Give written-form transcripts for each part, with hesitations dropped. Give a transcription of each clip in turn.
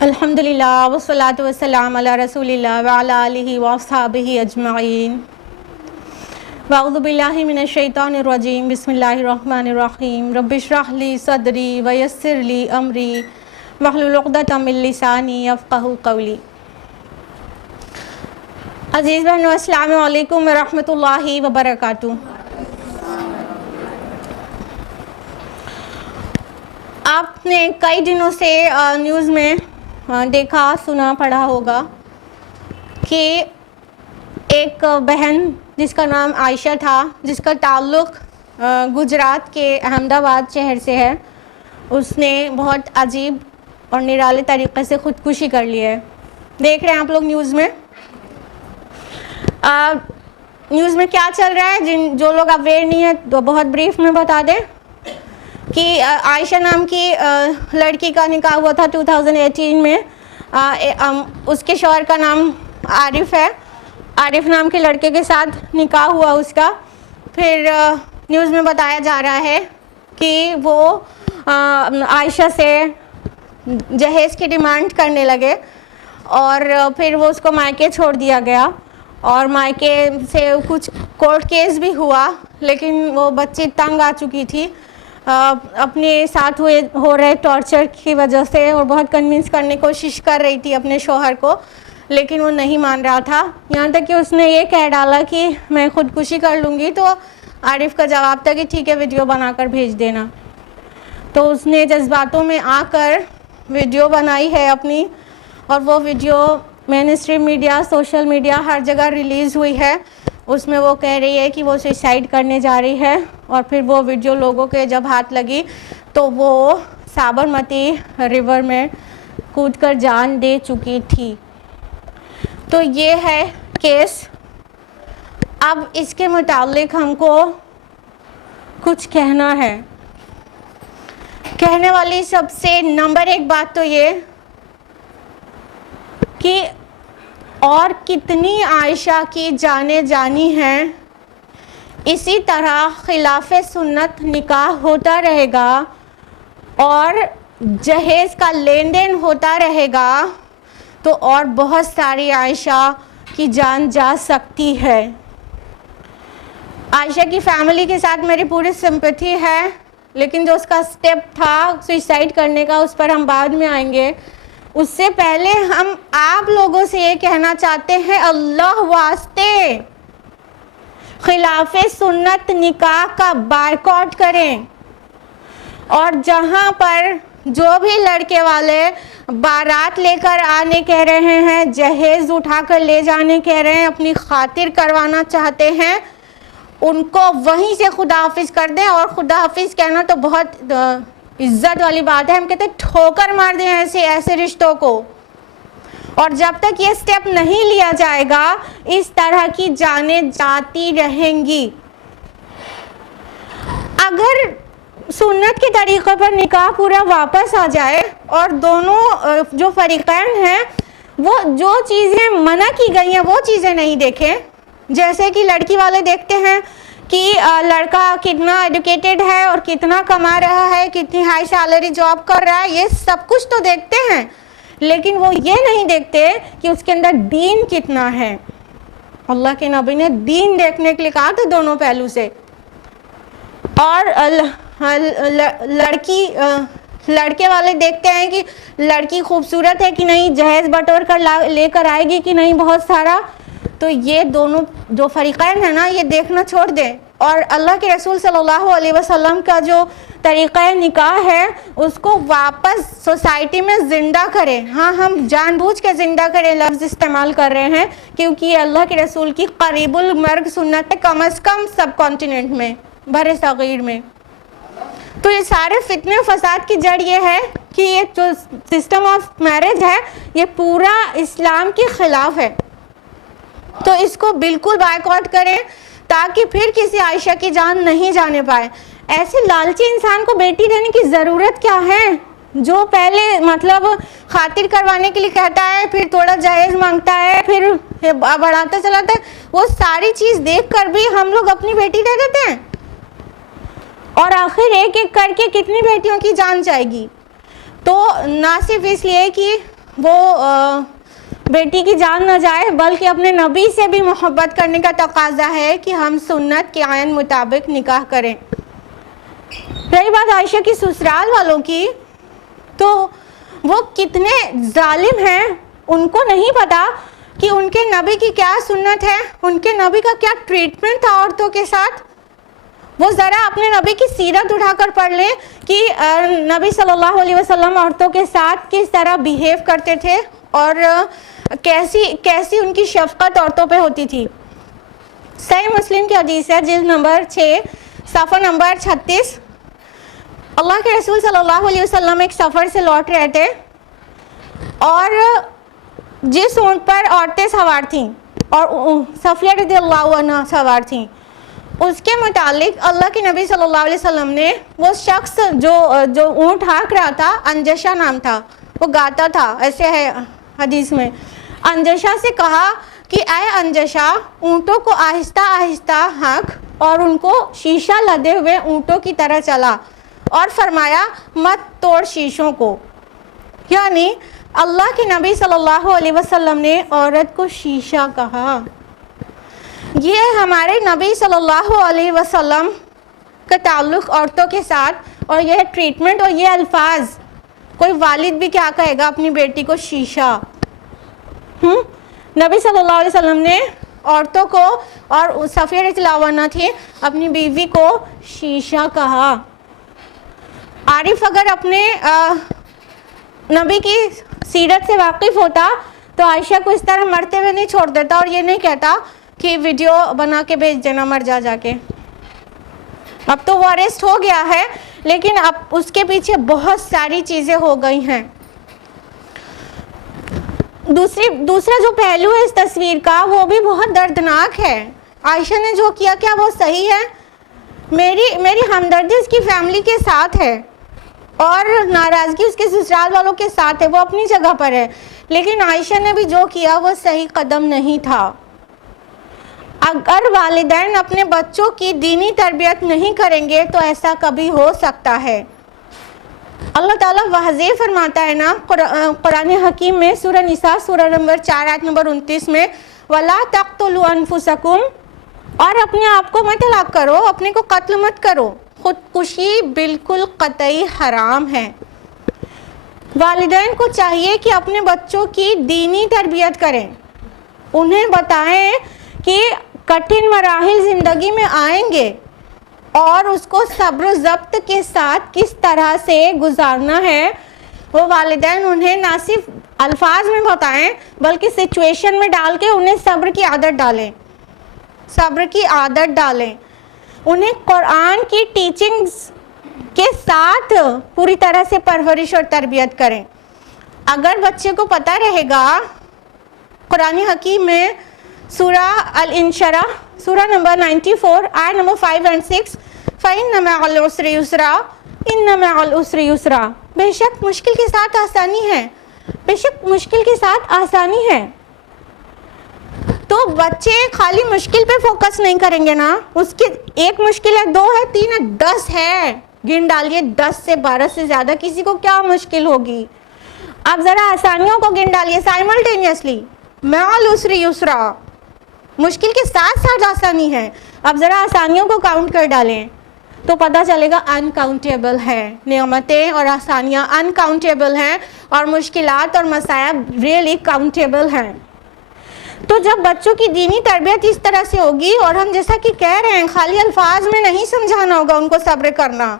الحمدللہ والصلاۃ والسلام علی رسول اللہ وعلی آلہ واصحابہ اجمعین۔ واعوذ باللہ من الشیطان الرجیم، بسم اللہ الرحمن الرحیم۔ رب اشرح لی صدری ویسر لی امری واحلل عقدۃ من لسانی یفقہوا قولی۔ عزیز بہنوں، السلام علیکم ورحمۃ اللہ وبرکاتہ۔ آپ نے کئی دنوں سے نیوز میں دیکھا سنا پڑھا ہوگا کہ ایک بہن جس کا نام عائشہ تھا، جس کا تعلق گجرات کے احمد آباد شہر سے ہے، اس نے بہت عجیب اور نرالے طریقے سے خودکشی کر لی ہے۔ دیکھ رہے ہیں آپ لوگ نیوز میں کیا چل رہا ہے؟ جو لوگ اویئر نہیں ہیں تو بہت بریف میں بتا دیں کہ عائشہ نام کی لڑکی کا نکاح ہوا تھا 2018 میں۔ اس کے شوہر کا نام عارف ہے، عارف نام کے لڑکے کے ساتھ نکاح ہوا اس کا۔ پھر نیوز میں بتایا جا رہا ہے کہ وہ عائشہ سے جہیز کی ڈیمانڈ کرنے لگے اور پھر وہ اس کو مائکے چھوڑ دیا گیا، اور مائکے سے کچھ کورٹ کیس بھی ہوا، لیکن وہ بچی تنگ آ چکی تھی اپنے ساتھ ہو رہے ٹارچر کی وجہ سے، اور بہت کنونس کرنے کی کوشش کر رہی تھی اپنے شوہر کو، لیکن وہ نہیں مان رہا تھا۔ یہاں تک کہ اس نے یہ کہہ ڈالا کہ میں خودکشی کر لوں گی، تو عارف کا جواب تھا کہ ٹھیک ہے، ویڈیو بنا کر بھیج دینا۔ تو اس نے جذباتوں میں آ کر ویڈیو بنائی ہے اپنی، اور وہ ویڈیو مین اسٹریم میڈیا، سوشل میڈیا ہر جگہ ریلیز ہوئی ہے۔ اس میں وہ کہہ رہی ہے کہ وہ سوسائڈ کرنے جا رہی ہے، اور پھر وہ ویڈیو لوگوں کے جب ہاتھ لگی تو وہ سابرمتی ریور میں کود کر جان دے چکی تھی۔ تو یہ ہے کیس۔ اب اس کے متعلق ہم کو کچھ کہنا ہے۔ کہنے والی سب سے نمبر ایک بات تو یہ کہ اور کتنی عائشہ کی جانیں جانی ہیں، اسی طرح خلاف سنت نکاح ہوتا رہے گا اور جہیز کا لین دین ہوتا رہے گا، تو اور بہت ساری عائشہ کی جان جا سکتی ہے۔ عائشہ کی فیملی کے ساتھ میری پوری سمپیتھی ہے، لیکن جو اس کا سٹیپ تھا سوئسائڈ کرنے کا، اس پر ہم بعد میں آئیں گے۔ اس سے پہلے ہم آپ لوگوں سے یہ کہنا چاہتے ہیں، اللہ واسطے خلاف سنت نکاح کا بائیکاٹ کریں، اور جہاں پر جو بھی لڑکے والے بارات لے کر آنے کہہ رہے ہیں، جہیز اٹھا کر لے جانے کہہ رہے ہیں، اپنی خاطر کروانا چاہتے ہیں، ان کو وہیں سے خدا حافظ کر دیں۔ اور خدا حافظ کہنا تو بہت عزت والی بات ہے، ہم کہتے ہیں ٹھوکر مار دیں ایسے رشتوں کو۔ اور جب تک یہ سٹیپ نہیں لیا جائے گا، اس طرح کی جانیں جاتی رہیں گی۔ اگر سنت کے طریقے پر نکاح پورا واپس آ جائے اور دونوں جو فریقین ہیں وہ جو چیزیں منع کی گئی ہیں وہ چیزیں نہیں دیکھیں، جیسے کہ لڑکی والے دیکھتے ہیں کہ لڑکا کتنا ایڈوکیٹڈ ہے اور کتنا کما رہا ہے، کتنی ہائی سیلری جاب کر رہا ہے، یہ سب کچھ تو دیکھتے ہیں، لیکن وہ یہ نہیں دیکھتے کہ اس کے اندر دین کتنا ہے۔ اللہ کے نبی نے دین دیکھنے کے لیے کہا تھا دونوں پہلو سے۔ اور لڑکے والے دیکھتے ہیں کہ لڑکی خوبصورت ہے کہ نہیں، جہیز بٹور کر لے کر آئے گی کہ نہیں بہت سارا۔ تو یہ دونوں جو فریقین ہیں نا، یہ دیکھنا چھوڑ دیں، اور اللہ کے رسول صلی اللہ علیہ وسلم کا جو طریقہ نکاح ہے اس کو واپس سوسائٹی میں زندہ کریں۔ ہاں، ہم جان بوجھ کے زندہ کریں لفظ استعمال کر رہے ہیں، کیونکہ یہ اللہ کے رسول کی قریب المرگ سنت ہے، کم از کم سب کانٹیننٹ میں، بر صغیر میں۔ تو یہ سارے فتنے و فساد کی جڑ یہ ہے کہ یہ جو سسٹم آف میرج ہے یہ پورا اسلام کے خلاف ہے۔ تو اس کو بالکل بائیکاٹ کریں تاکہ پھر کسی عائشہ کی جان نہیں جانے پائے۔ ایسے لالچی انسان کو بیٹی دینے کی ضرورت کیا ہے، جو پہلے مطلب خاطر کروانے کے لیے کہتا ہے، پھر تھوڑا جہیز مانگتا ہے، پھر بڑھاتا چلاتا ہے۔ وہ ساری چیز دیکھ کر بھی ہم لوگ اپنی بیٹی دے دیتے ہیں، اور آخر ایک ایک کر کے کتنی بیٹیوں کی جان جائے گی۔ تو نہ صرف اس لیے کہ وہ بیٹی کی جان نہ جائے بلکہ اپنے نبی سے بھی محبت کرنے کا تقاضا ہے کہ ہم سنت کے عین مطابق نکاح کریں. رہی بات عائشہ کی سسرال والوں کی، تو وہ کتنے ظالم ہیں، ان کو نہیں پتا کہ ان کے نبی کی کیا سنت ہے، ان کے نبی کا کیا ٹریٹمنٹ تھا عورتوں کے ساتھ. وہ ذرا اپنے نبی کی سیرت اٹھا کر پڑھ لیں کہ نبی صلی اللہ علیہ وسلم عورتوں کے ساتھ کس طرح بیہیو کرتے تھے اور کیسی ان کی شفقت عورتوں پہ ہوتی تھی. صحیح مسلم کی حدیث ہے، جلد نمبر 6 صفحہ نمبر 36. اللہ کے رسول صلی اللہ علیہ وسلم ایک سفر سے لوٹ رہے تھے اور جس اونٹ پر عورتیں سوار تھیں اور صفیہ رضی اللہ عنہ سوار تھیں، اس کے متعلق اللہ کے نبی صلی اللہ علیہ وسلم نے وہ شخص جو اونٹ ہانک رہا تھا، انجشہ نام تھا، وہ گاتا تھا، ایسے ہے حدیث میں، انجشہ سے کہا کہ اے انجشہ اونٹوں کو آہستہ آہستہ ہانک اور ان کو شیشہ لدے ہوئے اونٹوں کی طرح چلا، اور فرمایا مت توڑ شیشوں کو. یعنی اللہ کے نبی صلی اللہ علیہ وسلم نے عورت کو شیشہ کہا. یہ ہمارے نبی صلی اللہ علیہ وسلم کا تعلق عورتوں کے ساتھ، اور یہ ٹریٹمنٹ اور یہ الفاظ، کوئی والد بھی کیا کہے گا اپنی بیٹی کو شیشہ. نبی صلی اللہ علیہ وسلم نے عورتوں کو، اور صفیہ رضی اللہ عنہ تھی، اپنی بیوی کو شیشہ کہا. عارف اگر اپنے نبی کی سیرت سے واقف ہوتا تو عائشہ کو اس طرح مرتے ہوئے نہیں چھوڑ دیتا اور یہ نہیں کہتا کہ ویڈیو بنا کے بھیج دینا مر جا کے. اب تو وہ اریسٹ ہو گیا ہے، لیکن اب اس کے پیچھے بہت ساری چیزیں ہو گئی ہیں. دوسرا جو پہلو ہے اس تصویر کا وہ بھی بہت دردناک ہے. عائشہ نے جو کیا کیا وہ صحیح ہے؟ میری ہمدردی اس کی فیملی کے ساتھ ہے اور ناراضگی اس کے سسرال والوں کے ساتھ ہے، وہ اپنی جگہ پر ہے، لیکن عائشہ نے بھی جو کیا وہ صحیح قدم نہیں تھا. اگر والدین اپنے بچوں کی دینی تربیت نہیں کریں گے تو ایسا کبھی ہو سکتا ہے. اللہ تعالیٰ واضح فرماتا ہے نا قرآن حکیم میں، سورہ نساء سورہ نمبر 4 آیت نمبر 29 میں، وَلَا تَقْتُلُوا أَنفُسَكُمْ، اور اپنے آپ کو مت ہلاک کرو، اپنے کو قتل مت کرو. خودکشی بالکل قطعی حرام ہے. والدین کو چاہیے کہ اپنے بچوں کی دینی تربیت کریں، انہیں بتائیں کہ کٹھن مراحل زندگی میں آئیں گے اور اس کو صبر و ضبط کے ساتھ کس طرح سے گزارنا ہے. وہ والدین انہیں نہ صرف الفاظ میں بتائیں بلکہ سچویشن میں ڈال کے انہیں صبر کی عادت ڈالیں. انہیں قرآن کی ٹیچنگز کے ساتھ پوری طرح سے پرورش اور تربیت کریں. اگر بچے کو پتہ رہے گا، قرآن حکیم میں سورہ الانشراح سورہ نمبر 94 آیت نمبر 5 اور 6، فَإِنَّ مَعَ الْعُسْرِ يُسْرًا إِنَّ مَعَ الْعُسْرِ يُسْرًا، بے شک مشکل کے ساتھ آسانی ہے، بے شک مشکل کے ساتھ آسانی ہے. تو بچے خالی مشکل پہ فوکس نہیں کریں گے نا، اس کی ایک مشکل ہے، 2 ہے، 3 ہے، 10 ہے، گن ڈالیے 10 سے 12 سے زیادہ کسی کو کیا مشکل ہوگی. اب ذرا آسانیوں کو گن ڈالیے سائملٹینیسلی، مع العسر یسرا، مشکل کے ساتھ ساتھ آسانی ہے. اب ذرا آسانیوں کو کاؤنٹ کر ڈالیں تو پتہ چلے گا انکاؤنٹیبل ہے. نعمتیں اور آسانیاں انکاؤنٹیبل ہیں اور مشکلات اور مصائب ریئلی کاؤنٹیبل ہیں. تو جب بچوں کی دینی تربیت اس طرح سے ہوگی، اور ہم جیسا کہ کہہ رہے ہیں خالی الفاظ میں نہیں سمجھانا ہوگا ان کو صبر کرنا،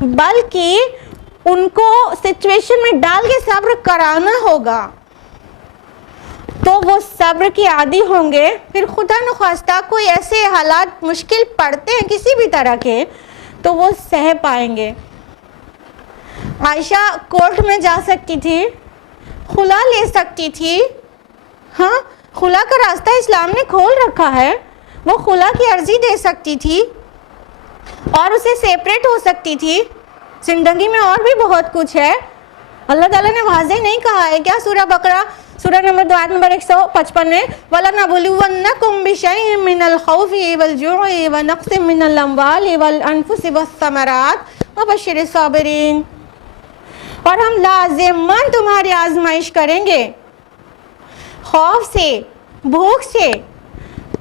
بلکہ ان کو سچویشن میں ڈال کے صبر کرانا ہوگا، تو وہ صبر کی عادی ہوں گے. پھر خدا نخواستہ کوئی ایسے حالات مشکل پڑتے ہیں کسی بھی طرح کے تو وہ سہ پائیں گے. عائشہ کورٹ میں جا سکتی تھی، خلا لے سکتی تھی، ہاں خلا کا راستہ اسلام نے کھول رکھا ہے. وہ خلا کی عرضی دے سکتی تھی اور اسے سیپریٹ ہو سکتی تھی. زندگی میں اور بھی بہت کچھ ہے. اللہ تعالیٰ نے واضح نہیں کہا ہے کیا؟ سورہ بقرہ سورہ نمبر 2 آیت نمبر 155 میں، وَلَنَبْلُوَنَّكُمْ بِشَيْءٍ مِّنَ الْخَوْفِ وَالْجُوعِ وَنَقْصٍ مِّنَ الْأَمْوَالِ وَالْأَنفُسِ وَالثَّمَرَاتِ وَبَشِّرِ الصَّابِرِينَ. اور ہم لازماً تمہاری آزمائش کریں گے، خوف سے، بھوک سے،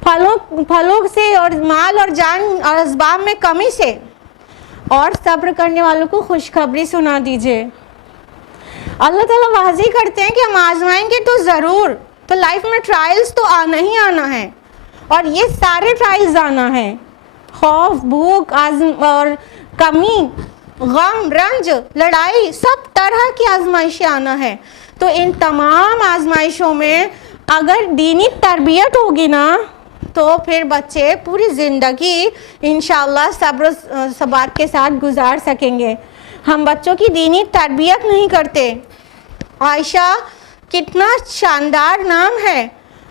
پھلوں سے اور مال اور جان اور اسباب میں کمی سے، اور صبر کرنے والوں کو خوشخبری سنا دیجئے۔ اللہ تعالیٰ واضح کرتے ہیں کہ ہم آزمائیں گے تو ضرور، تو لائف میں ٹرائلز تو آنا ہی آنا ہے، اور یہ سارے ٹرائلز آنا ہے، خوف، بھوک اور کمی، غم، رنج، لڑائی، سب طرح کی آزمائشیں آنا ہے۔ تو ان تمام آزمائشوں میں اگر دینی تربیت ہوگی نا تو پھر بچے پوری زندگی انشاءاللہ صبر و ثبات کے ساتھ گزار سکیں گے۔ ہم بچوں کی دینی تربیت نہیں کرتے۔ عائشہ کتنا شاندار نام ہے،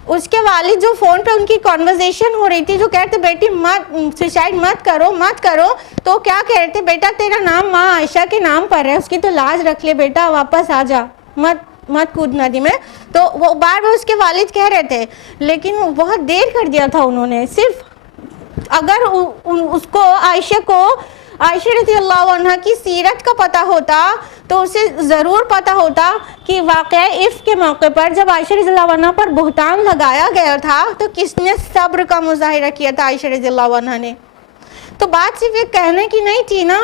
اس کے والد جو فون پہ ان کی کنورزیشن ہو رہی تھی، جو کہتے بیٹی مت سوسائڈ مت کرو، تو کیا کہہ رہے تھے، بیٹا تیرا نام ماں عائشہ کے نام پر ہے، اس کی تو لاج رکھ لے بیٹا، واپس آ جا، مت کود ندی میں۔ تو وہ بار بار اس کے والد کہہ رہے تھے، لیکن بہت دیر کر دیا تھا انہوں نے۔ صرف اگر اس کو عائشہ رضی اللہ عنہ کی سیرت کا پتہ ہوتا تو اسے ضرور پتہ ہوتا کہ واقعہ عفق کے موقع پر جب عائشہ رضی اللہ عنہ پر بہتان لگایا گیا تھا تو کس نے صبر کا مظاہرہ کیا تھا، عائشہ رضی اللہ عنہ نے۔ تو بات صرف یہ کہنے کی نہیں تھی نا،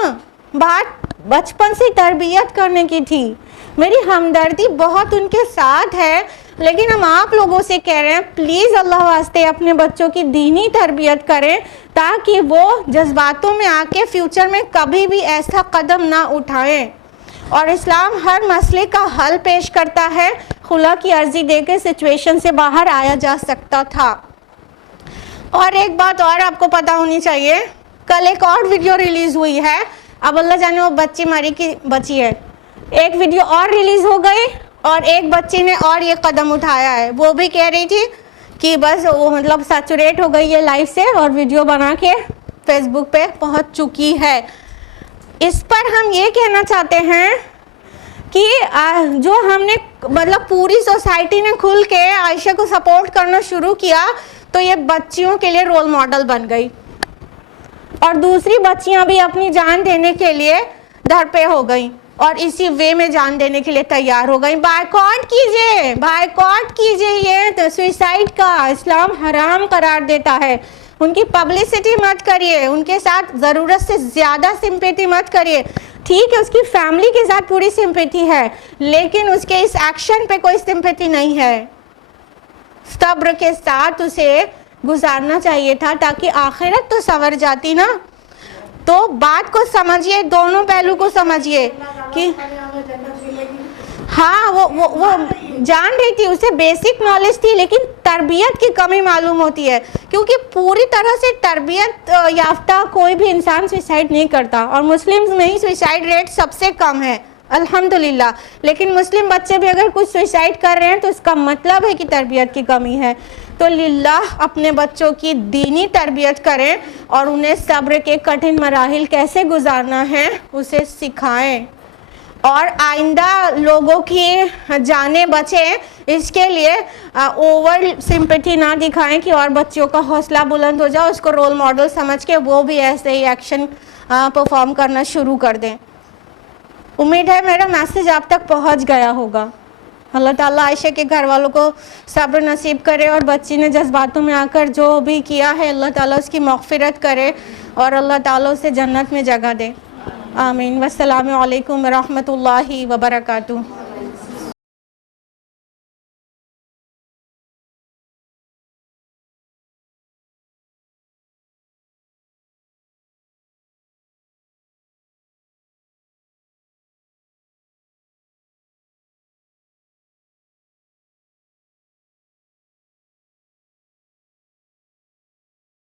بات بچپن سے تربیت کرنے کی تھی۔ میری ہمدردی بہت ان کے ساتھ ہے، لیکن ہم آپ لوگوں سے کہہ رہے ہیں پلیز اللہ واسطے اپنے بچوں کی دینی تربیت کریں تاکہ وہ جذباتوں میں آ کے فیوچر میں کبھی بھی ایسا قدم نہ اٹھائیں۔ اور اسلام ہر مسئلے کا حل پیش کرتا ہے، خلا کی عرضی دے کے سچویشن سے باہر آیا جا سکتا تھا۔ اور ایک بات اور آپ کو پتہ ہونی چاہیے، کل ایک اور ویڈیو ریلیز ہوئی ہے، اب اللہ جانے وہ بچی مری کی بچی ہے، ایک ویڈیو اور ریلیز ہو گئی اور ایک بچی نے اور یہ قدم اٹھایا ہے۔ وہ بھی کہہ رہی تھی کہ بس وہ مطلب سیچوریٹ ہو گئی ہے لائف سے اور ویڈیو بنا کے فیس بک پہ پہنچ چکی ہے۔ اس پر ہم یہ کہنا چاہتے ہیں کہ جو ہم نے مطلب پوری سوسائٹی نے کھل کے عائشہ کو سپورٹ کرنا شروع کیا تو یہ بچیوں کے لیے رول ماڈل بن گئی، اور دوسری بچیاں بھی اپنی جان دینے کے لیے در پہ ہو گئیں اور اسی وے میں جان دینے کے لیے تیار ہو گئیں۔ بائیکاٹ کیجئے، یہ سوئسائڈ کا اسلام حرام قرار دیتا ہے۔ ان کی پبلسٹی مت کریے، ان کے ساتھ ضرورت سے زیادہ سمپیٹی مت کریے۔ ٹھیک ہے اس کی فیملی کے ساتھ پوری سمپیٹی ہے، لیکن اس کے اس ایکشن پہ کوئی سمپیٹی نہیں ہے۔ صبر کے ساتھ اسے گزارنا چاہیے تھا تاکہ آخرت تو سنور جاتی نا۔ تو بات کو سمجھیے، دونوں پہلو کو سمجھیے کہ ہاں وہ جان رہی تھی، اسے بیسک نالج تھی، لیکن تربیت کی کمی معلوم ہوتی ہے، کیونکہ پوری طرح سے تربیت یافتہ کوئی بھی انسان سوئسائڈ نہیں کرتا، اور مسلمز میں ہی سوئسائڈ ریٹ سب سے کم ہے الحمدللہ۔ لیکن مسلم بچے بھی اگر کچھ سوئسائڈ کر رہے ہیں تو اس کا مطلب ہے کہ تربیت کی کمی ہے۔ تو للہ اپنے بچوں کی دینی تربیت کریں اور انہیں صبر کے کٹھن مراحل کیسے گزارنا ہے اسے سکھائیں، اور آئندہ لوگوں کی جانیں بچیں، اس کے لیے اوور سمپیٹی نہ دکھائیں کہ اور بچیوں کا حوصلہ بلند ہو جائے، اس کو رول ماڈل سمجھ کے وہ بھی ایسے ہی ایکشن پرفارم کرنا شروع کر دیں۔ امید ہے میرا میسج آپ تک پہنچ گیا ہوگا۔ اللہ تعالیٰ عائشہ کے گھر والوں کو صبر نصیب کرے، اور بچی نے جذباتوں میں آ کر جو بھی کیا ہے اللہ تعالیٰ اس کی مغفرت کرے اور اللہ تعالیٰ اسے جنت میں جگہ دے۔ آمین۔ والسلام علیکم ورحمۃ اللہ وبرکاتہ۔